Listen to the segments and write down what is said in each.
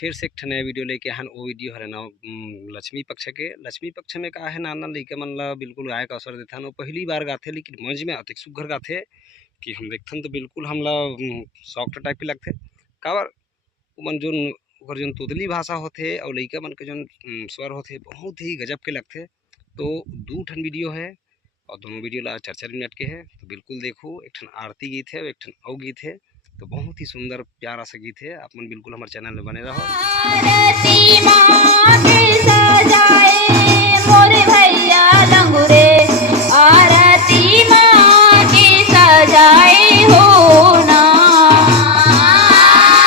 फिर से एक ठन नया वीडियो लेके हन। वो वीडियो हरे ना लक्ष्मी पक्ष के। लक्ष्मी पक्ष में का है नाना लइका मन ला बिल्कुल गाय का अवसर देथन। वो पहली बार गाथे लेकिन मंच में आते सुघर गाथे कि हम देखथन तो बिल्कुल हमला सॉफ्ट टाइप के लगथे। काबर ओमन जोन ओकर जोन तोतली भाषा होथे और लइका मन के जोन स्वर होथे बहुत ही गजब के लगथे। तो 2 ठन वीडियो है और दोनों वीडियो ला 4-4 मिनट के है। तो बिल्कुल देखो, एक ठन आरती गीत है और एक ठन अउ गीत है। तो बहुत ही सुंदर प्यारा सा गीत है। आप मन बिल्कुल हमारे चैनल में बने रहो। आरती माँ के सजाए मोर भैया लंगुरे, आरती माँ के सजाए हो ना।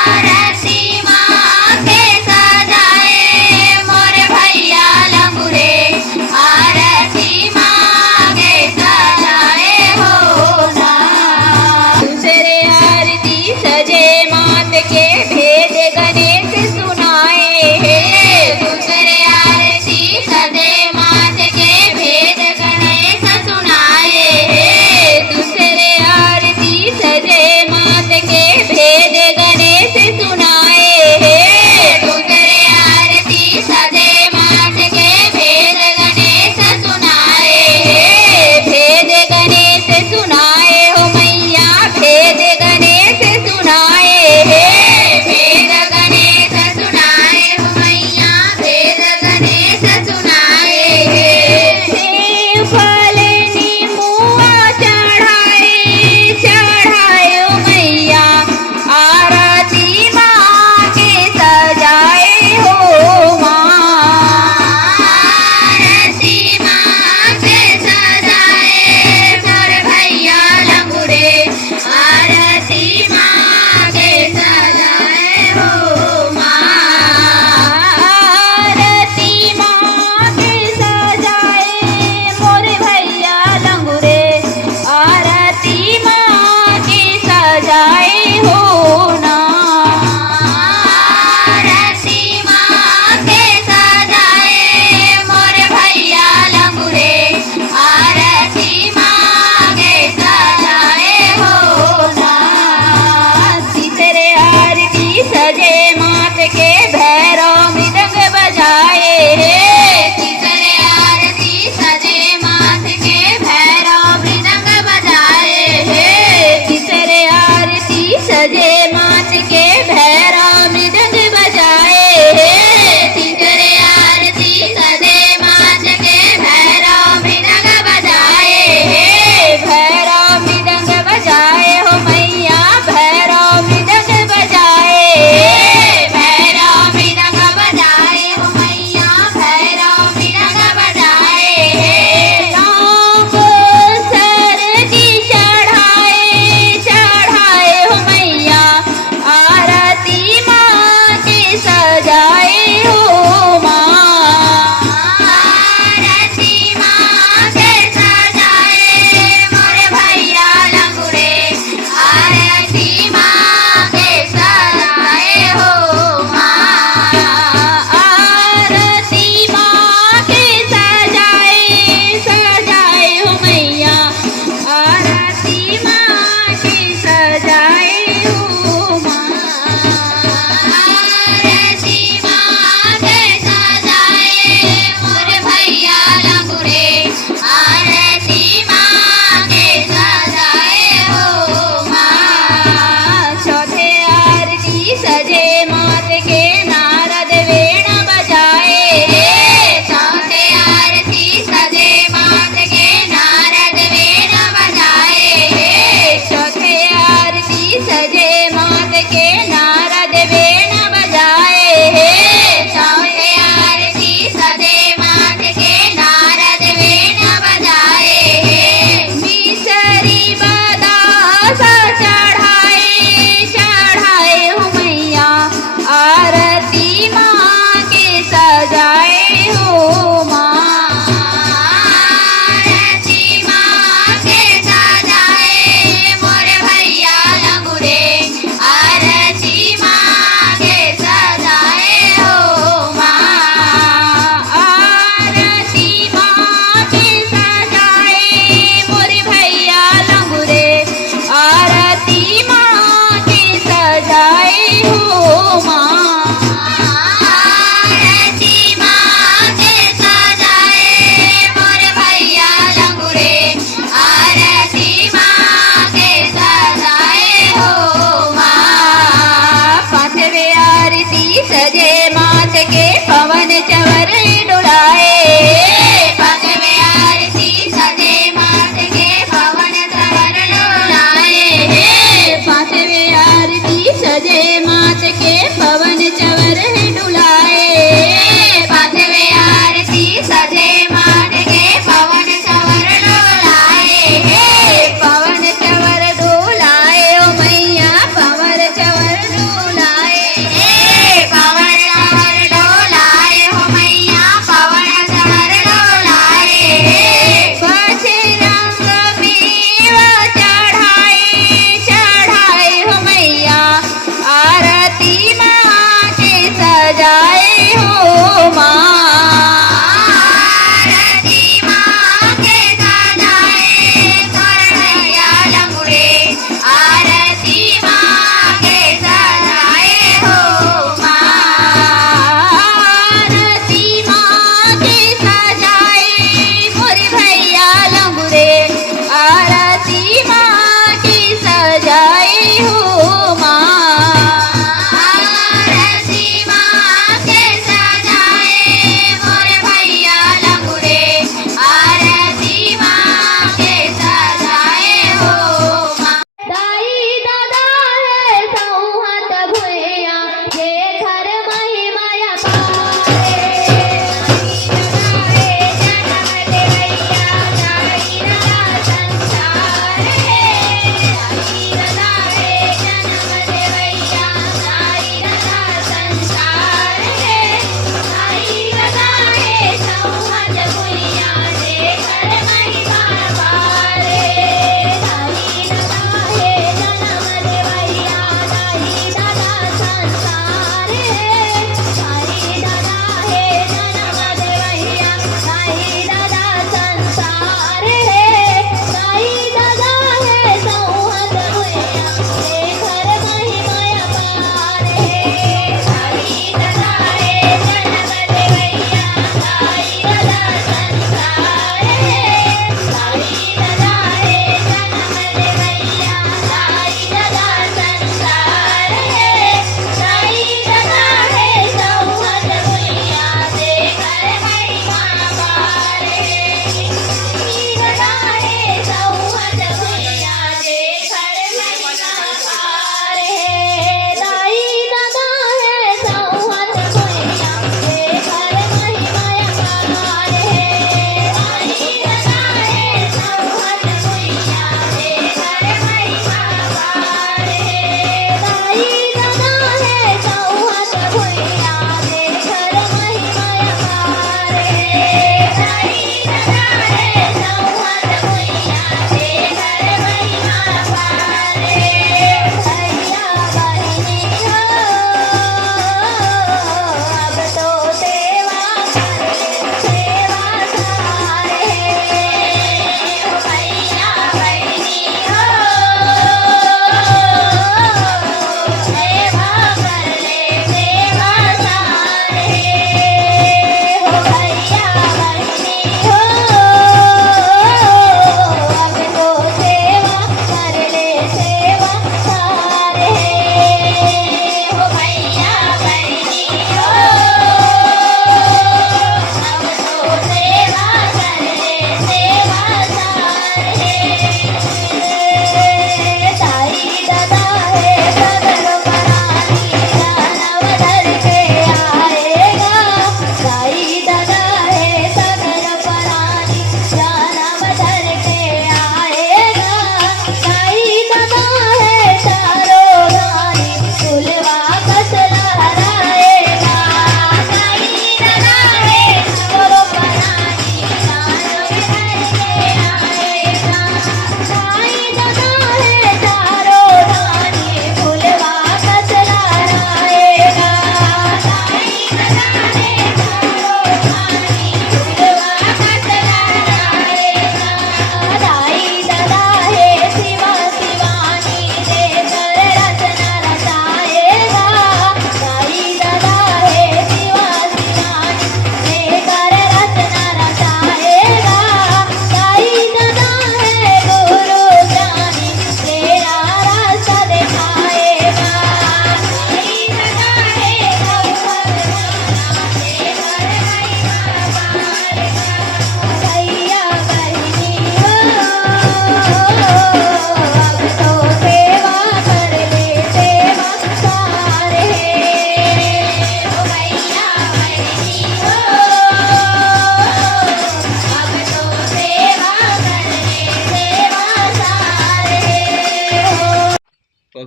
आरती माँ के सजाए मोर भैया लंगुरे, आरती माँ के सजाए हो ना। दूसरे आरती सजे मात के भेद गणेश सुनाए हे। दूसरे आरती सजे मात के भेद गणेश सुनाए हे। दूसरे आरती सजे मात के भेद गणेश सुनाए हे। दूसरे आरती सजे मात के भेद गणेश सुनाए हे। भेद गणेश सुनाए हो मैया, भेद गणेश सुनाए हे। भेद गणेश सुनाए हो मैया, भेद गणेश सुनाए हे। सेव फल नीमुआ चढ़ाए चढ़ाए हो मैया, आरती माँ के सजाए हो माँ। आरती माँ के सजाए मोर भैया लंगुरे, आरती माँ के सजाए हो माँ। आरती माँ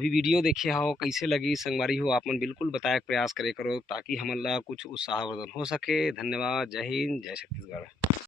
अभी वीडियो देखे हो कैसे लगी संगवारी हो आप मन बिल्कुल बताए के प्रयास करे करो ताकि हमन ला कुछ उत्साहवर्धन हो सके। धन्यवाद। जय हिंद, जय छत्तीसगढ़।